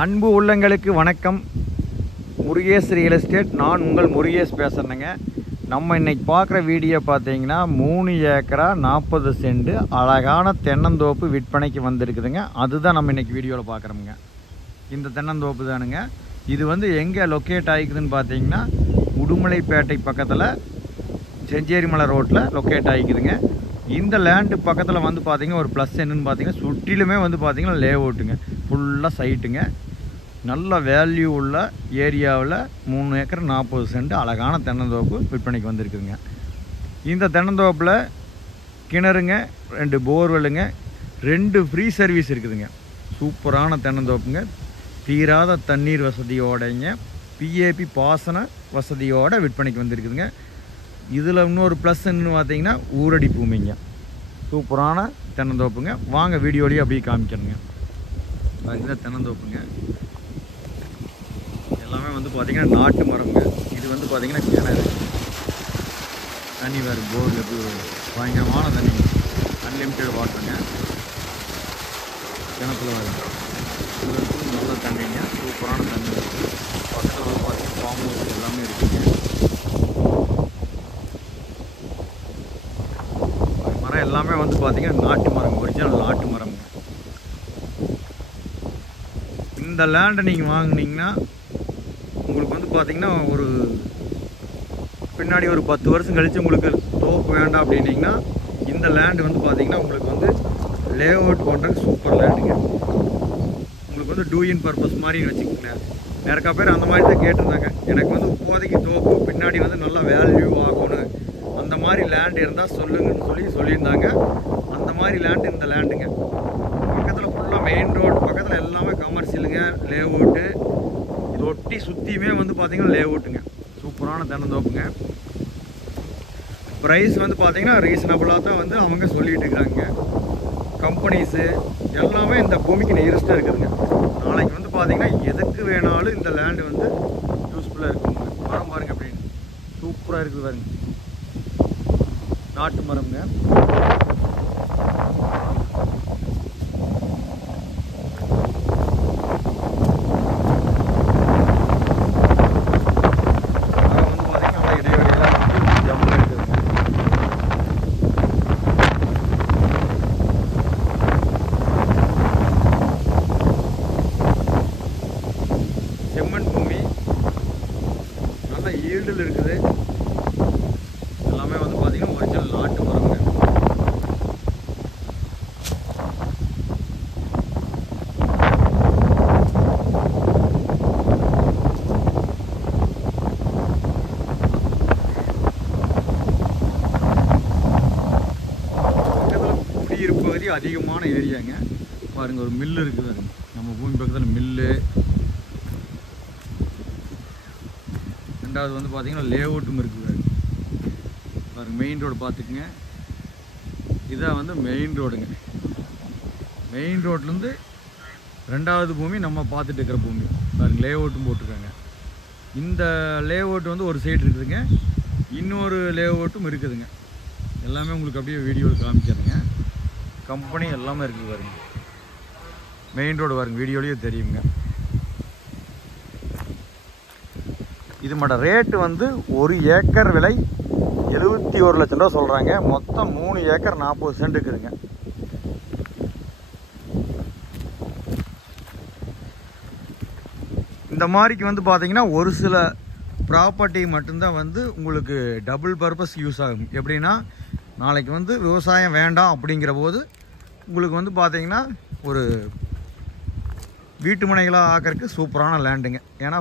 அன்பு உள்ளங்களுக்கு வணக்கம். முருகேஷ் ரியல் எஸ்டேட், நான் உங்கள் முருகேஷ் பேசுகிறேங்க. நம்ம இன்றைக்கி பார்க்குற வீடியோ பார்த்தீங்கன்னா 3 ஏக்கரா 40 சென்ட் அழகான தென்னந்தோப்பு விற்பனைக்கு வந்திருக்குதுங்க. அதுதான் நம்ம இன்றைக்கி வீடியோவில் பார்க்குறோமுங்க. இந்த தென்னந்தோப்பு தானுங்க. இது வந்து எங்கே லொக்கேட் ஆகிக்குதுன்னு பார்த்தீங்கன்னா உடுமலைப்பேட்டை பக்கத்தில் செஞ்சேரிமலை ரோட்டில் லொக்கேட் ஆகிக்குதுங்க. இந்த லேண்டு பக்கத்தில் வந்து பார்த்திங்கன்னா ஒரு ப்ளஸ் என்னன்னு பார்த்தீங்கன்னா சுற்றிலுமே வந்து பார்த்திங்கன்னா லே அவுட்டுங்க, ஃபுல்லாக சைட்டுங்க. நல்ல வேல்யூ உள்ள ஏரியாவில் 3 ஏக்கர் 40 சென்ட் அழகான தென்னந்தோப்பு விற்பனைக்கு வந்திருக்குதுங்க. இந்த தென்னந்தோப்பில் கிணறுங்க, 2 போர்வெல்லுங்க, 2 ஃப்ரீ சர்வீஸ் இருக்குதுங்க. சூப்பரான தென்னந்தோப்புங்க. தீராத தண்ணீர் வசதியோடைங்க, பிஏபி பாசன வசதியோடு விற்பனைக்கு வந்திருக்குதுங்க. இதில் இன்னொரு ப்ளஸ் என்னன்னு பார்த்தீங்கன்னா ஊரடி பூமிங்க. சூப்பரான தென்னந்தோப்புங்க. வாங்க வீடியோலேயே அப்படியே காமிக்கணுங்க. இந்த தென்னந்தோப்புங்க எல்லாமே வந்து பார்த்திங்கன்னா நாட்டு மரம்ங்க. இது வந்து பார்த்திங்கன்னா கிணறு தண்ணி வேறு போரில் எப்படி பயங்கரமான தண்ணி, அன்லிமிட்டட் வாட்டருங்க. கிணத்துல வருங்க, நல்ல தண்ணிங்க, சூப்பரான தண்ணி. பக்கத்தில் வந்து பார்த்திங்கன்னா ஃபார்ம் ஹவுஸ் எல்லாமே இருக்குதுங்க. மரம் எல்லாமே வந்து பார்த்திங்கன்னா நாட்டு மரம், ஒரிஜினல் நாட்டு மரம்ங்க. இந்த லேண்டை நீங்கள் வாங்கினீங்கன்னா உங்களுக்கு வந்து பார்த்திங்கன்னா ஒரு பின்னாடி ஒரு 10 வருஷம் கழித்து உங்களுக்கு தோப்பு வேண்டாம் அப்படின்னிங்கன்னா இந்த லேண்டு வந்து பார்த்திங்கன்னா உங்களுக்கு வந்து லே அவுட் பண்ணுறது சூப்பர் லேண்டுங்க. உங்களுக்கு வந்து டூ இன் பர்பஸ் மாதிரி வச்சுக்கோங்க. நிறைய பேர் அந்த மாதிரி தான் கேட்டிருந்தாங்க. எனக்கு வந்து இப்போதைக்கு தோப்பு பின்னாடி வந்து நல்லா வேல்யூ ஆகணும், அந்த மாதிரி லேண்ட் இருந்தால் சொல்லுங்கன்னு சொல்லியிருந்தாங்க. அந்த மாதிரி லேண்டு இந்த லேண்டுங்க. பக்கத்தில் ஃபுல்லாக மெயின் ரோடு பக்கத்தில் எல்லாமே கமர்ஷியலுங்க, லே அவுட்டு. இது ஒட்டி சுற்றியுமே வந்து பார்த்திங்கன்னா லே அவுட்டுங்க. சூப்பரான தென்னந்தோப்புங்க. ப்ரைஸ் வந்து பார்த்திங்கன்னா ரீசனபுளாக தான் வந்து அவங்க சொல்லிகிட்டு இருக்கிறாங்க. கம்பெனிஸு எல்லாமே இந்த பூமிக்கு நியரஸ்ட்டாக இருக்குதுங்க. நாளைக்கு வந்து பார்த்திங்கன்னா எதுக்கு வேணாலும் இந்த லேண்டு வந்து யூஸ்ஃபுல்லாக இருக்குங்க. மரம் பாருங்கள் அப்படின்னு சூப்பராக இருக்குது பாருங்க, நாட்டு மரம்ங்க. செம்மண் பூமி, நல்ல ஈல்டில் இருக்குது. எல்லாமே வந்து பார்த்திங்கன்னா ஒரிஜினல் நாட்டு மரம்ங்க. குடியிருப்பு பகுதி அதிகமான ஏரியாங்க. பாருங்கள், ஒரு மில்லு இருக்குது. நம்ம பூமி பக்கத்தில் மில்லு. ரெண்டாவது வந்து பார்த்திங்கன்னா லே அவுட்டும் இருக்குது பாருங்கள். மெயின் ரோடு பார்த்துக்குங்க. இதான் வந்து மெயின் ரோடுங்க. மெயின் ரோட்லேருந்து 2வது பூமி நம்ம பார்த்துட்டு இருக்கிற பூமி பாருங்கள். லே அவுட்டும் போட்டிருக்காங்க. இந்த லே அவுட் வந்து ஒரு சைடு இருக்குதுங்க, இன்னொரு லே அவுட்டும் இருக்குதுங்க. எல்லாமே உங்களுக்கு அப்படியே வீடியோவில் காமிக்கிறேங்க. கம்பெனி எல்லாமே இருக்குது பாருங்க. மெயின் ரோடு பாருங்க, வீடியோலேயே தெரியுங்க. இது மட்டும் ரேட்டு வந்து 1 ஏக்கர் விலை 71 லட்சம் ரூபா சொல்கிறாங்க. மொத்தம் 3 ஏக்கர் 40 சென்ட் இருக்குதுங்க. இந்த மாதிரிக்கு வந்து பார்த்தீங்கன்னா ஒரு சில ப்ராப்பர்ட்டி மட்டும்தான் வந்து உங்களுக்கு டபுள் பர்பஸ் யூஸ் ஆகும். எப்படின்னா நாளைக்கு வந்து விவசாயம் வேண்டாம் அப்படிங்கிற போது உங்களுக்கு வந்து பார்த்தீங்கன்னா ஒரு வீட்டு மனைகளாக ஆக்கிறதுக்கு சூப்பரான லேண்டுங்க. ஏன்னா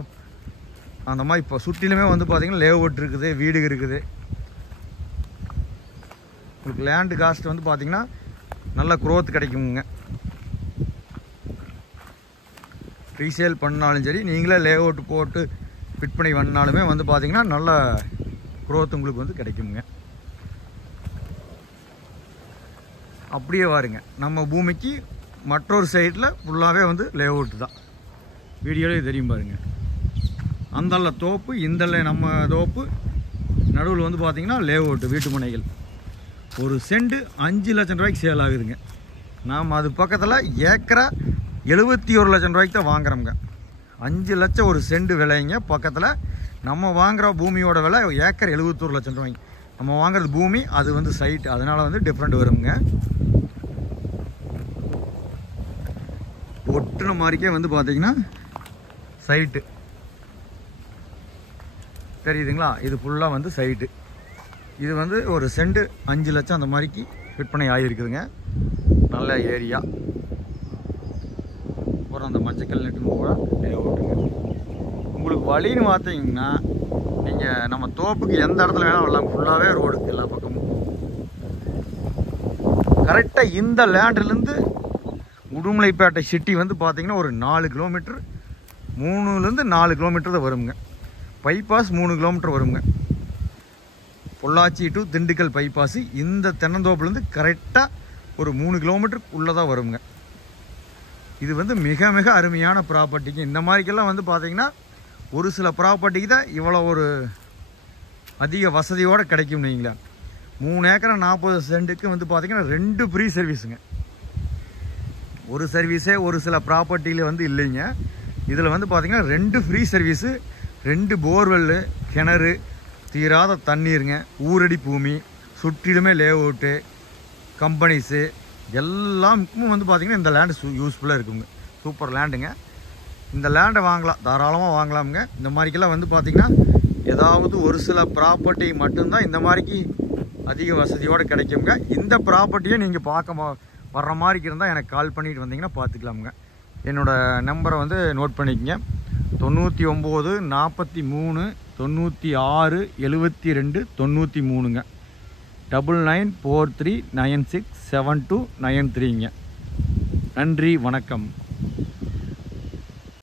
அந்த மாதிரி இப்போ சுற்றிலுமே வந்து பார்த்திங்கன்னா லே அவுட் இருக்குது, வீடு இருக்குது. உங்களுக்கு லேண்டு காஸ்ட் வந்து பார்த்திங்கன்னா நல்ல க்ரோத் கிடைக்குங்க. ரீசேல் பண்ணாலும் சரி, நீங்களே லே அவுட் போட்டு விற்பனை பண்ணாலுமே வந்து பார்த்திங்கன்னா நல்ல க்ரோத் உங்களுக்கு வந்து கிடைக்குங்க. அப்படியே வாருங்க, நம்ம பூமிக்கு மற்றொரு சைடில் ஃபுல்லாகவே வந்து லே அவுட்டு தான். வீடியோலேயே தெரியும் பாருங்கள். அந்தல்ல தோப்பு, இந்தல்ல நம்ம தோப்பு, நடுவில் வந்து பார்த்திங்கன்னா லே அவுட்டு வீட்டு மனைகள். ஒரு சென்ட் 5 லட்சம் ரூபாய்க்கு சேல் ஆகுதுங்க. நாம் அது பக்கத்தில் ஏக்கரா 71 லட்சம் ரூபாய்க்கு தான் வாங்குறோம்ங்க. 5 லட்சம் ஒரு சென்ட் விலைங்க. பக்கத்தில் நம்ம வாங்குகிற பூமியோட விலை ஏக்கர் 71 லட்சம் ரூபாய்ங்க. நம்ம வாங்குறது பூமி, அது வந்து சைட், அதனால் வந்து டிஃப்ரெண்ட் வருங்க. ஒட்டுன மாதிரிக்கே வந்து பார்த்தீங்கன்னா சைட்டு தெரியுதுங்களா? இது ஃபுல்லாக வந்து சைட்டு. இது வந்து ஒரு சென்ட் 5 லட்சம் அந்த மாதிரிக்கு விற்பனை ஆகியிருக்குதுங்க. நல்ல ஏரியா. அப்புறம் அந்த மஞ்சக்கல் நெட்டு கூட லேஅவுட்டுங்க. உங்களுக்கு வழின்னு பார்த்தீங்கன்னா நீங்கள் நம்ம தோப்புக்கு எந்த இடத்துல வேணால் வரலாம். ஃபுல்லாகவே ரோடு எல்லா பக்கமும். கரெக்டாக இந்த லேண்ட்லேருந்து உடுமலைப்பேட்டை சிட்டி வந்து பார்த்தீங்கன்னா ஒரு 4 கிலோமீட்டர், 3லேருந்து 4 கிலோமீட்டர் தான் வருங்க. பைபாஸ் 3 கிலோமீட்டர் வருங்க. பொள்ளாச்சி டு திண்டுக்கல் பைபாஸ் இந்த தென்னந்தோப்புலேருந்து கரெக்டாக ஒரு 3 கிலோமீட்டர் உள்ளதாக வருங்க. இது வந்து மிக மிக அருமையான ப்ராப்பர்ட்டிக்கு. இந்த மாதிரிக்கெல்லாம் வந்து பார்த்தீங்கன்னா ஒரு சில ப்ராப்பர்ட்டிக்கு தான் இவ்வளோ ஒரு அதிக வசதியோடு கிடைக்கும். நீங்களா 3 ஏக்கரா 40 சென்ட்டுக்கு வந்து பார்த்தீங்கன்னா 2 ஃப்ரீ சர்வீஸுங்க. ஒரு சர்வீஸே ஒரு சில ப்ராப்பர்ட்டியில் வந்து இல்லைங்க. இதில் வந்து பார்த்தீங்கன்னா 2 ஃப்ரீ சர்வீஸு, 2 போர்வெல்லு, கிணறு, தீராத தண்ணீருங்க, ஊரடி பூமி, சுற்றிலுமே லேஅவுட்டு, கம்பெனிஸு எல்லாமுக்கும் வந்து பார்த்திங்கன்னா இந்த லேண்டு யூஸ்ஃபுல்லாக இருக்குங்க. சூப்பர் லேண்டுங்க. இந்த லேண்டை வாங்கலாம், தாராளமாக வாங்கலாமுங்க. இந்த மாதிரிக்கெல்லாம் வந்து பார்த்திங்கன்னா ஏதாவது ஒரு சில ப்ராப்பர்ட்டி மட்டும்தான் இந்த மாதிரிக்கு அதிக வசதியோடு கிடைக்குங்க. இந்த ப்ராப்பர்ட்டியை நீங்கள் பார்க்க வர்ற மாதிரி இருந்தால் எனக்கு கால் பண்ணிட்டு வந்தீங்கன்னா பார்த்துக்கலாமுங்க. என்னோடய நம்பரை வந்து நோட் பண்ணிக்கங்க. 99 43 96 72 93ங்க. 9943967293ங்க. நன்றி, வணக்கம்.